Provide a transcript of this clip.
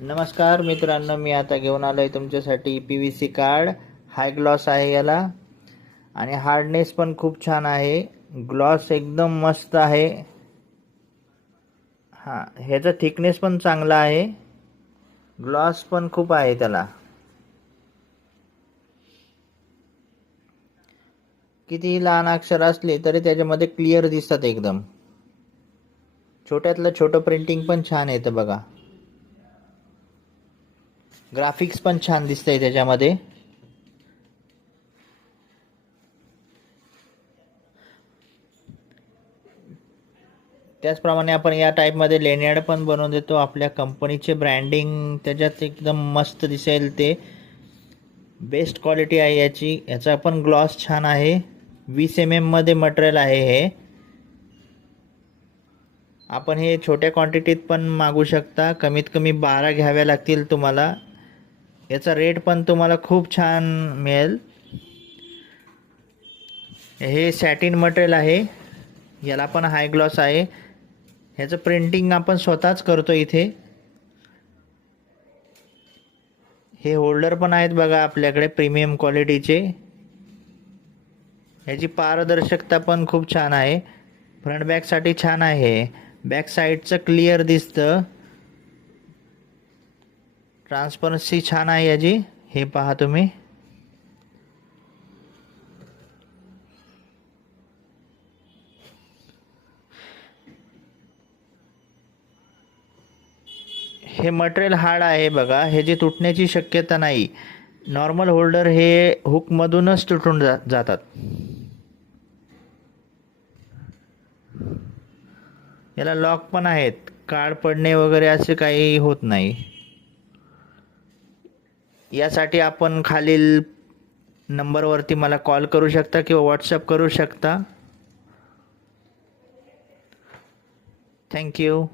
नमस्कार मित्रांनो, मी आता घेऊन आलो आहे तुमच्यासाठी PVC कार्ड. हाय ग्लॉस आहे याला आणि हार्डनेस पण खूप छान आहे. ग्लॉस एकदम मस्त आहे. हां, ह्याचा थिकनेस पण चांगला आहे. ग्लॉस पण खूप आहे त्याला. किती लहान अक्षर असले तरी त्याच्यामध्ये क्लिअर दिसतात एकदम. छोट्यातलं छोटं प्रिंटिंग पण छान येतं बघा. ग्राफिक्स पण छान दिसतंय त्याच्यामध्ये. त्याचप्रमाणे आपण या टाईपमध्ये लेनियार्ड पण बनवून देतो. आपल्या कंपनीचे ब्रँडिंग त्याच्यात एकदम मस्त दिसेल. ते बेस्ट क्वालिटी आहे याची. याचा पण ग्लॉस छान आहे. 20 mm मध्ये मटेरियल आहे हे. आपण हे छोट्या क्वांटिटीत पण मागू शकता. कमीत कमी 12 घ्याव्या लागतील तुम्हाला. याचा रेट पण तुम्हाला खूप छान मिळेल. हे सॅटिन मटेरियल आहे. याला पण हाय ग्लॉस आहे. ह्याचं प्रिंटिंग आपण स्वतःच करतो इथे. हे होल्डर पण आहेत बघा आपल्याकडे प्रीमियम क्वालिटीचे. ह्याची पारदर्शकता पण खूप छान आहे. फ्रंट बॅकसाठी छान आहे. बॅक साईडचं क्लिअर दिसतं. ट्रान्सपरन्सी छान आहे याची. हे पहा तुम्ही. हे मटेरियल हार्ड आहे बघा. ह्याची तुटण्याची शक्यता नाही. नॉर्मल होल्डर हे हुकमधूनच तुटून जातात. याला लॉक पण आहेत. कार्ड पडणे वगैरे असे काही होत नाही. यासाठी आपण खालील नंबरवरती मला कॉल करू शकता किंवा व्हॉट्सअप करू शकता. थँक्यू.